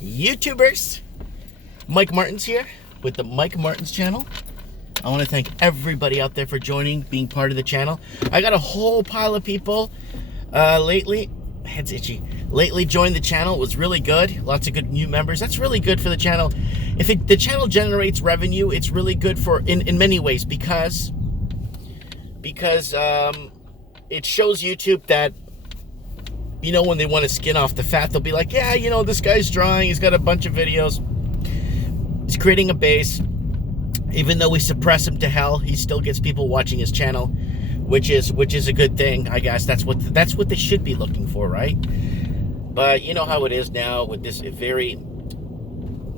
YouTubers. Mike Martins here with the Mike Martins channel. I want to thank everybody out there for joining, being part of the channel. I got a whole pile of people lately. Head's itchy. Lately joined the channel. It was really good. Lots of good new members. That's really good for the channel. If the channel generates revenue, it's really good for in many ways because it shows YouTube that, you know, when they want to skin off the fat, they'll be like, yeah, you know, this guy's drawing. He's got a bunch of videos. He's creating a base. Even though we suppress him to hell, he still gets people watching his channel, which is a good thing, I guess. That's what they should be looking for, right? But you know how it is now with this very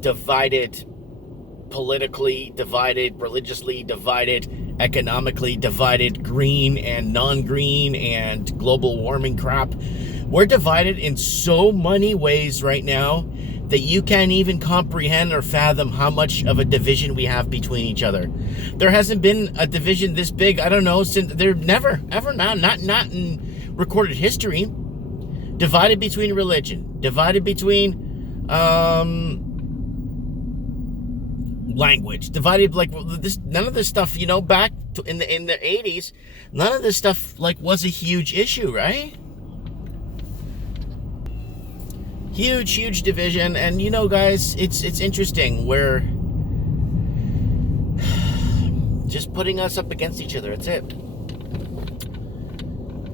divided, politically divided, religiously divided, economically divided, green and non-green and global warming crap. We're divided in so many ways right now that you can't even comprehend or fathom how much of a division we have between each other. There hasn't been a division this big, I don't know, since there never, ever now, not in recorded history. Divided between religion, divided between language, divided like this. None of this stuff, you know, back in the 80s, none of this stuff like was a huge issue, right? Huge division. And you know, guys, it's interesting. We're just putting us up against each other. That's it.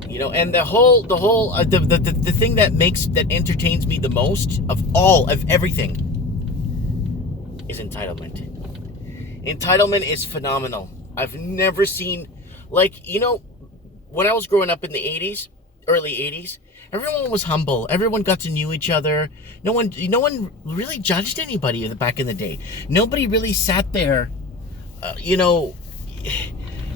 You know, and the thing that entertains me the most of everything is entitlement. Entitlement is phenomenal. I've never seen, like, you know, when I was growing up in the 80s, early 80s, everyone was humble. Everyone got to know each other. No one really judged anybody back in the day. Nobody really sat there, you know.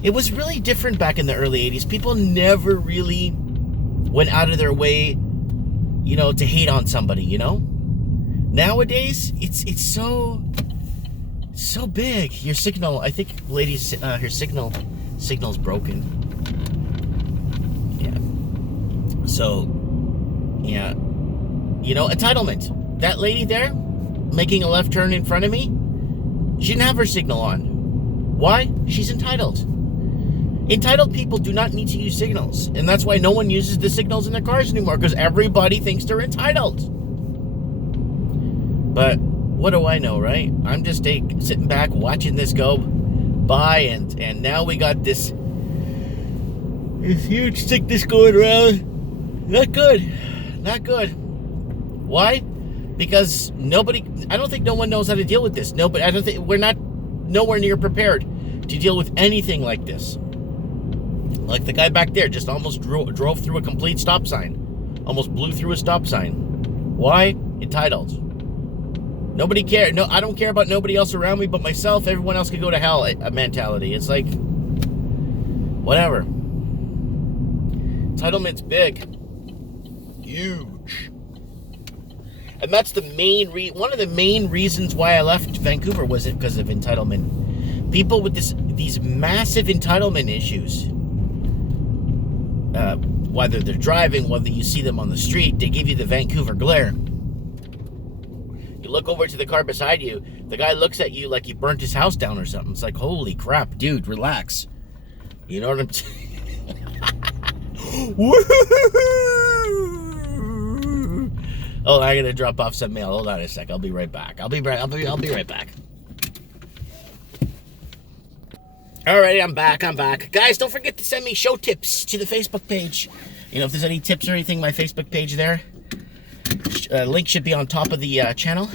It was really different back in the early 80s. People never really went out of their way, you know, to hate on somebody, you know? Nowadays, it's so big. Your signal, I think, ladies, her signal's broken. Yeah. So, yeah. You know, entitlement. That lady there, making a left turn in front of me, she didn't have her signal on. Why? She's entitled. Entitled people do not need to use signals. And that's why no one uses the signals in their cars anymore, because everybody thinks they're entitled. But what do I know, right? I'm just sitting back watching this go by, and now we got this huge sickness going around. Not good. Why? Because I don't think no one knows how to deal with this. We're not nowhere near prepared to deal with anything like this. Like the guy back there just almost drove through a complete stop sign. Almost blew through a stop sign. Why? Entitled. Nobody cares. No, I don't care about nobody else around me but myself. Everyone else can go to hell. A mentality. It's like, whatever. Entitlement's big. Huge. And that's one of the main reasons why I left Vancouver was because of entitlement. People with these massive entitlement issues. Whether they're driving, whether you see them on the street, they give you the Vancouver glare. You look over to the car beside you, the guy looks at you like you burnt his house down or something. It's like, holy crap, dude, relax. You know what I'm saying? Oh, I gotta drop off some mail. Hold on a sec. I'll be right back. I'll be right back. Alright, I'm back. Guys, don't forget to send me show tips to the Facebook page. You know, if there's any tips or anything, my Facebook page there. Link should be on top of the channel.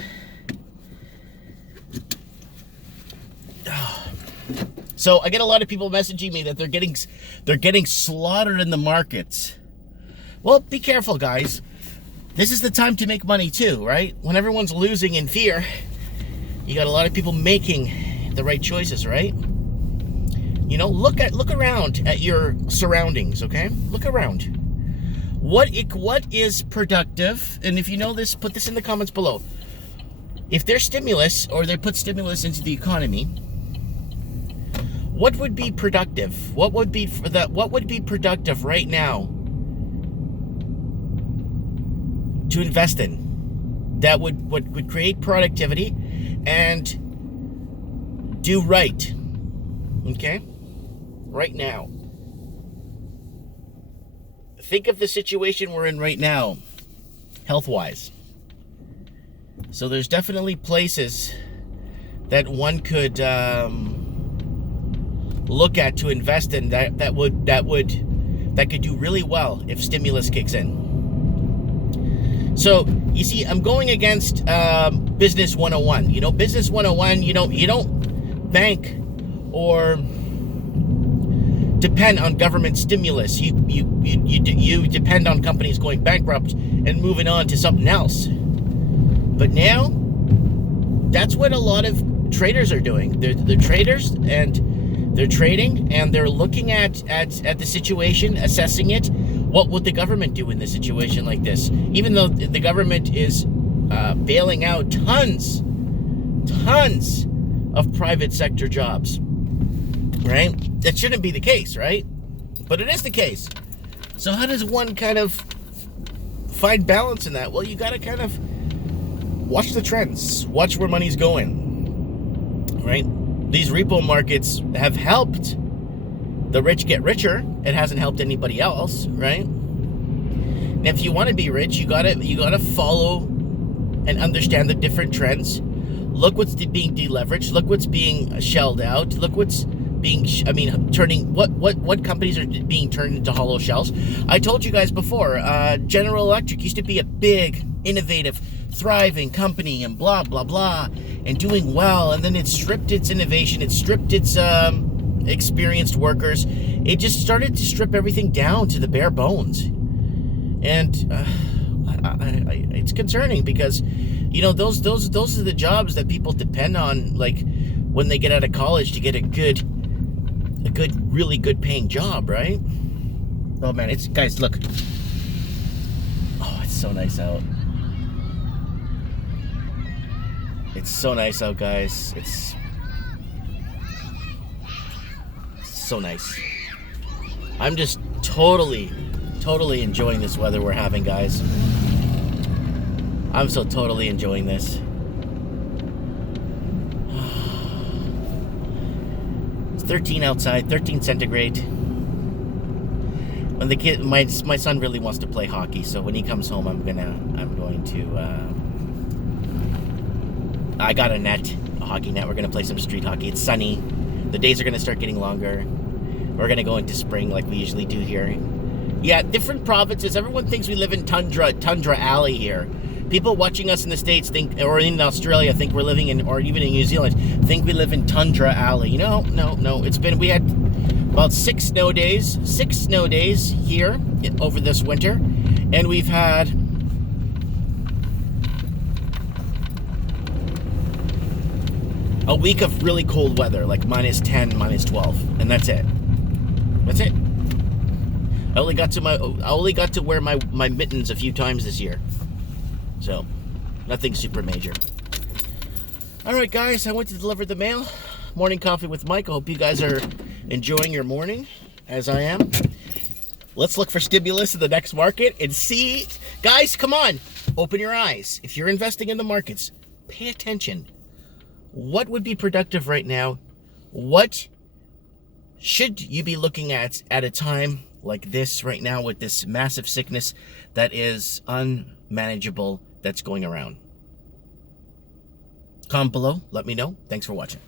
So I get a lot of people messaging me that they're getting slaughtered in the markets. Well, be careful, guys. This is the time to make money too, right? When everyone's losing in fear, you got a lot of people making the right choices, right? You know, look around at your surroundings, okay? Look around. What is productive? And if you know this, put this in the comments below. If there's stimulus, or they put stimulus into the economy, what would be productive? What would be productive right now to invest in? that would create productivity and do right. Okay? Right now. Think of the situation we're in right now, health-wise. So there's definitely places that one could look at to invest in that could do really well if stimulus kicks in. So you see, I'm going against Business 101. You know, Business 101. You don't bank or depend on government stimulus. You depend on companies going bankrupt and moving on to something else. But now, that's what a lot of traders are doing. They're traders, and they're trading, and they're looking at the situation, assessing it. What would the government do in this situation like this? Even though the government is bailing out tons of private sector jobs, right? That shouldn't be the case, right? But it is the case. So how does one kind of find balance in that? Well, you got to kind of watch the trends. Watch where money's going, right? These repo markets have helped the rich get richer. It hasn't helped anybody else, right? And if you want to be rich, you gotta follow and understand the different trends. Look what's being deleveraged. Look what's being shelled out. Look what's being, turning, what companies are being turned into hollow shells. I told you guys before, General Electric used to be a big, innovative, thriving company and blah, blah, blah, and doing well, and then it stripped its innovation, it stripped its experienced workers. It just started to strip everything down to the bare bones. And it's concerning because, you know, those are the jobs that people depend on, like when they get out of college, to get a really good paying job, right? Oh man, guys, look. Oh, it's so nice out. It's so nice out, guys. It's so nice. I'm just totally enjoying this weather we're having, guys. I'm so totally enjoying this. It's 13 outside, 13 centigrade. When the kid, my son really wants to play hockey, so when he comes home, I'm going to. I got a hockey net. We're gonna play some street hockey. It's sunny. The days are gonna start getting longer. We're gonna go into spring like we usually do here. Yeah, different provinces. Everyone thinks we live in Tundra Alley here. People watching us in the States think, or in Australia, think we're living in, or even in New Zealand, think we live in Tundra Alley. No. We had about 6 snow days here over this winter, and we've had a week of really cold weather, like -10, -12, and that's it. That's it. I only got to wear my mittens a few times this year. So, nothing super major. Alright guys, I went to deliver the mail. Morning coffee with Mike. I hope you guys are enjoying your morning, as I am. Let's look for stimulus in the next market and see. Guys, come on. Open your eyes. If you're investing in the markets, pay attention. What would be productive right now? What should you be looking at a time like this right now with this massive sickness that is unmanageable that's going around? Comment below. Let me know. Thanks for watching.